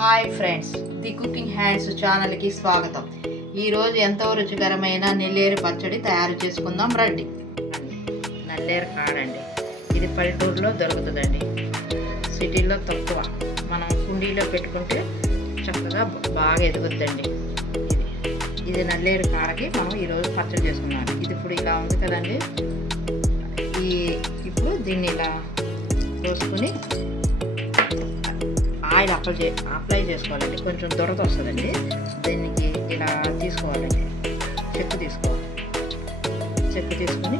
Hi friends, the cooking hands ఛానల్కి స్వాగతం. ఈరోజు ఎంతో రుచికరమైన నెల్లేరు పచ్చడి తయారు చేసుకుందాం రండి. నల్లేరు కాడండి, ఇది పల్లెటూరులో దొరుకుతుందండి, సిటీలో తక్కువ. మనం కుండీలో పెట్టుకుంటే చక్కగా బాగా ఎదుగుద్దండి. ఇది నల్లేరు కాడకి మనం ఈరోజు పచ్చడి చేసుకున్నాం. ఇది ఇప్పుడు ఇలా ఉంది కదండి. ఇప్పుడు దీన్ని ఇలా కోసుకొని ఆయిల్ అప్లై చేసుకోవాలండి. కొంచెం దొరద వస్తుందండి. దీనికి ఇలా తీసుకోవాలండి, చెక్కు తీసుకోవాలి. చెక్కు తీసుకొని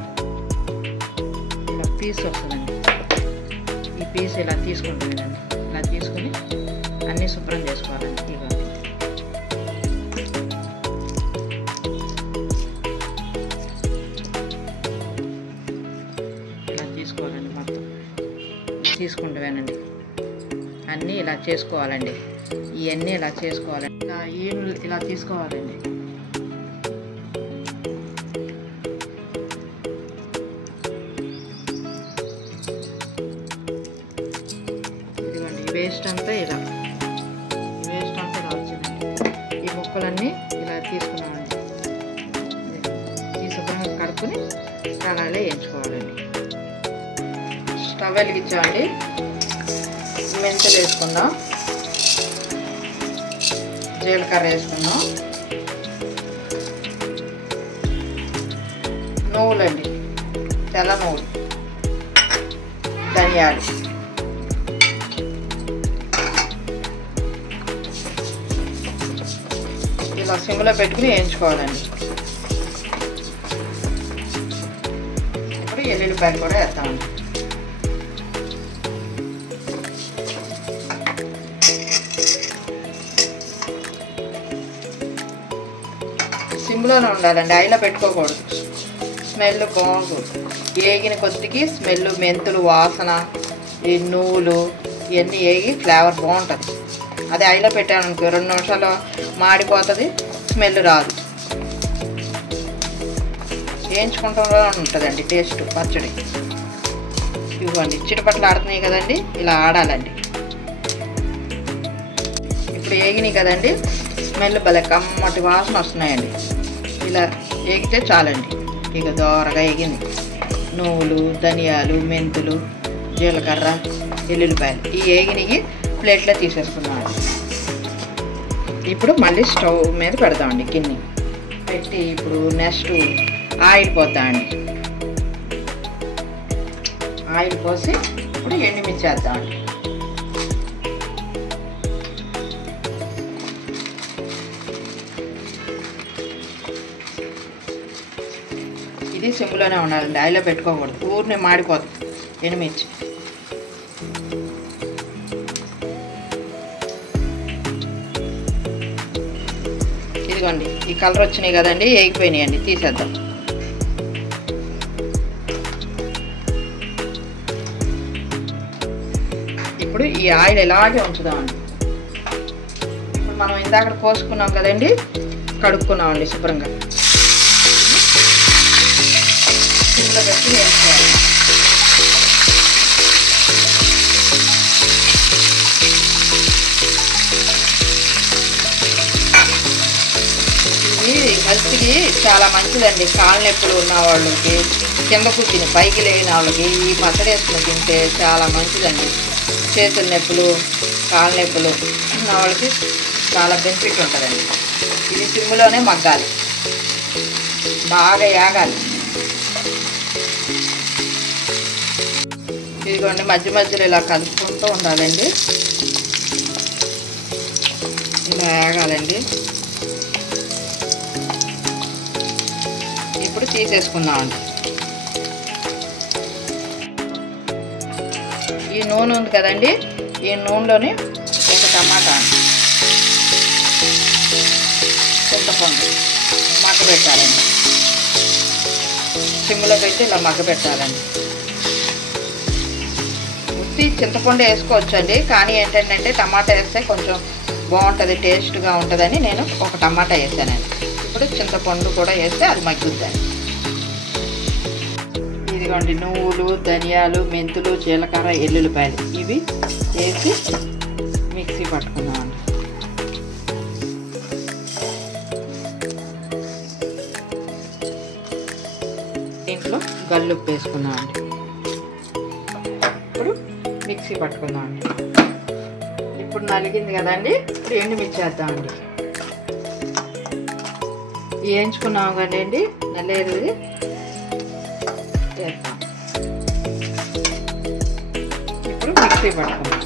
ఇలా పీస్ వస్తుందండి. ఈ పీస్ ఇలా తీసుకుంటానండి. ఇలా తీసుకొని అన్నీ శుభ్రం చేసుకోవాలండి. ఇలా తీసుకోవాలండి. మొత్తం తీసుకుంటానండి. అన్నీ ఇలా చేసుకోవాలండి. ఇవన్నీ ఇలా చేసుకోవాలండి. ఇలా తీసుకోవాలండి. ఇదిగోండి, ఈ వేస్ట్ అంతా ఇలా వచ్చిందండి. ఈ ముక్కలన్నీ ఇలా తీసుకున్నామండి. ఈ శుభ్రంగా కడుక్కుని కళాయిలో వేయించుకోవాలండి. స్టవ్ వెలిగించామండి. మెంతులు వేసుకుందాం, జీలకర్ర వేసుకుందాం, నువ్వులండి, తెల్ల నువ్వులు, ధనియాలు, ఇలా సిమ్లో పెట్టుకుని వేయించుకోవాలండి. ఇప్పుడు ఎల్లుల్లిపాయలు కూడా వేస్తామండి. సిమ్లోనే ఉండాలండి, ఆయిల్లో పెట్టుకోకూడదు. స్మెల్ బాగుంటుంది. వేగిన కొద్దికి స్మెల్, మెంతులు వాసన, ఈ నువ్వులు ఇవన్నీ వేగి ఫ్లేవర్ బాగుంటుంది. అదే ఆయిల్లో పెట్టామనుకో 2 నిమిషాలు మాడిపోతుంది, స్మెల్ రాదు. వేయించుకుంటూనే ఉంటుందండి టేస్ట్ పచ్చడి. ఇవ్వండి, చిటపట్లు ఆడుతున్నాయి కదండి, ఇలా ఆడాలండి. ఇప్పుడు వేగినాయి కదండి, స్మెల్ భలే కమ్మటి వాసన వస్తున్నాయండి. ఇలా వేగితే చాలండి. ఇక దోరగా వేగింది. నువ్వులు, ధనియాలు, మెంతులు, జీలకర్ర, ఎల్లుల్లిపాయలు ఈ వేగినవి ప్లేట్లో తీసేసుకున్నాను. ఇప్పుడు మళ్ళీ స్టవ్ మీద పెడదామండి. గిన్నె పెట్టి ఇప్పుడు నెక్స్ట్ ఆయిల్ పోద్దామండి. ఆయిల్ పోసి ఇప్పుడు ఎండుమిర్చి వేద్దామండి. ఇది సిమ్లోనే ఉండాలండి, ఆయిల్లో పెట్టుకోకూడదు, ఊరిని మాడిపోతుంది ఎండుమిర్చి. ఇదిగోండి, ఈ కలర్ వచ్చినాయి కదండి, వేగిపోయినాయండి, తీసేద్దాం. ఇప్పుడు ఈ ఆయిల్ ఇలాగే ఉంచుదామండి. ఇప్పుడు మనం ఇందాక కోసుకున్నాం కదండి, కడుక్కున్నామండి శుభ్రంగా. ఇంట్లో పెట్టి వేసుకోవాలి. ఇది హెల్త్కి చాలా మంచిదండి. కాళ్ళ నొప్పులు ఉన్న వాళ్ళకి, కింద కూర్చుని పైకి లేని వాళ్ళకి ఈ పచ్చడి వేసుకుని తింటే చాలా మంచిదండి. చేతుల నొప్పులు, కాళ్ళ నొప్పులు ఉన్న వాళ్ళకి చాలా బెనిఫిట్ ఉంటుందండి. ఇది సిమ్లోనే మగ్గాలి, బాగా యాగాలి. ఇదిగోండి, మధ్య మధ్యలో ఇలా కలుపుకుంటూ ఉండాలండి, ఇలా వేగాలండి. ఇప్పుడు తీసేసుకుందామండి. ఈ నూనె ఉంది కదండి, ఈ నూనెలోని ఒక టమాటా, చింతపండు మగ్గబెట్టాలండి. సిమ్లో పెట్టి ఇలా మగ్గబెట్టాలండి. చింతపండు వేసుకోవచ్చండి, కానీ ఏంటంటే టమాటా వేస్తే కొంచెం బాగుంటుంది, టేస్ట్గా ఉంటుందని నేను ఒక టమాటా వేసానండి. ఇప్పుడు చింతపండు కూడా వేస్తే అది మగ్గుద్దండి. ఇదిగోండి, నువ్వులు, ధనియాలు, మెంతులు, జీలకర్ర, ఎల్లుల్లిపాయలు ఇవి వేసి మిక్సీ పట్టుకున్నామండి. కల్లుప్పు వేసుకుందామండి. ఇప్పుడు మిక్సీ పట్టుకుందామండి. ఇప్పుడు నలిగింది కదండి, ఇప్పుడు ఎండుమిర్చి వేద్దామండి. వేయించుకున్నాం కదండి నల్లేరు వేద్దాం. ఇప్పుడు మిక్సీ పట్టుకుందాం.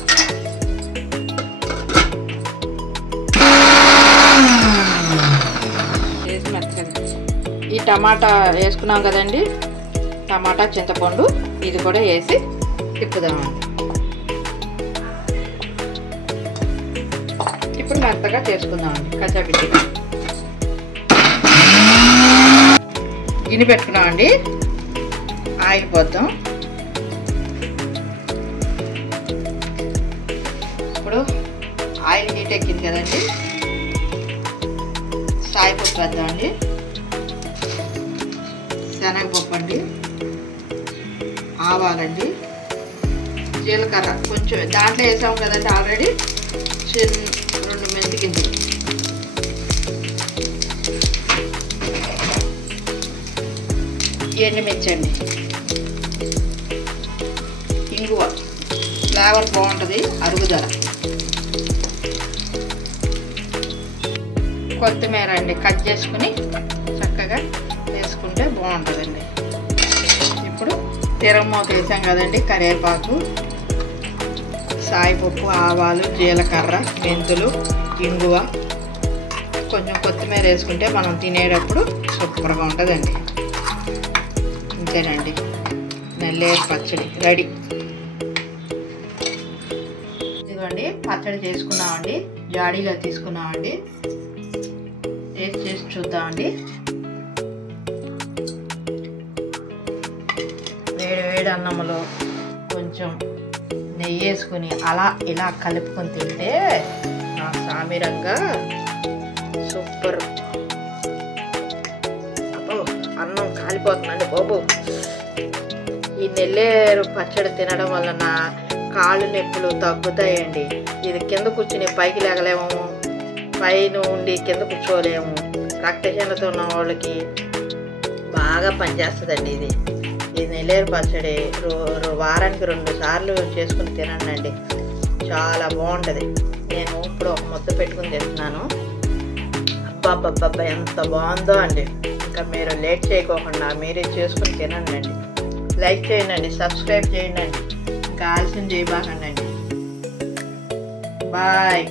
వేసి మెత్తగా ఈ టమాటా వేసుకున్నాం కదండి, టమాటా చింతపండు ఇది కూడా వేసి తిప్పుదామండి. ఇప్పుడు మెత్తగా చేసుకుందామండి. కచ్చాపిచ్చిగా గిన్నె పెట్టుకున్నామండి. ఆయిల్ పోద్దాం. ఇప్పుడు ఆయిల్ హీట్ ఎక్కింది కదండి, సాయిపప్పు వేద్దామండి, శనగపప్పు అండి, ఆవాలండి, జీలకర్ర కొంచెం దాంట్లో వేసాము కదండి ఆల్రెడీ, 2 మెంతి గింజలు, ఎండుమిర్చి అండి, ఇంగువ ఫ్లేవర్ బాగుంటుంది, అరుగుదల, కొత్తిమీర అండి కట్ చేసుకుని చక్కగా వేసుకుంటే బాగుంటుందండి. ఇప్పుడు తిరగమూత వేసాం కదండి, కరివేపాకు, సాయిపప్పు, ఆవాలు, జీలకర్ర, మెంతులు, ఇంగువ, కొంచెం కొత్తిమీర వేసుకుంటే మనం తినేటప్పుడు సూపర్గా ఉంటుందండి. అంతేనండి, నల్లేరు పచ్చడి రెడీ. ఇదిగోండి పచ్చడి చేసుకున్నామండి, జాడీలో తీసుకున్నామండి. టేస్ట్ చేసి చూద్దామండి. వేడి వేడి అన్నంలో కొంచెం నెయ్యి వేసుకుని అలా ఇలా కలుపుకొని తింటే నా సామిరంగా సూపర్. అబ్బో అన్నం కాలిపోతుందండి బాబు. ఈ నెల్లేరు పచ్చడి తినడం వల్ల నా కాళ్ళు నొప్పులు తగ్గుతాయండి. ఇది కింద కూర్చుని పైకి లేగలేము, పైన ఉండి కింద కూర్చోలేము. రక్తహీనత ఉన్న వాళ్ళకి బాగా పనిచేస్తుందండి ఇది. ఈ నెల్లేరు పచ్చడి వారానికి 2 సార్లు చేసుకుని తినండి, చాలా బాగుంటుంది. నేను ఇప్పుడు ఒక ముద్ద పెట్టుకుని తింటున్నాను. అబ్బాబ్బబ్బా ఎంత బాగుందో అండి. ఇంకా మీరు లేట్ చేయకోకుండా మీరే చేసుకుని తినండి. లైక్ చేయండి, సబ్స్క్రైబ్ చేయండి, ఇంకా ఆలస్యం చేయబాకండి. బాయ్.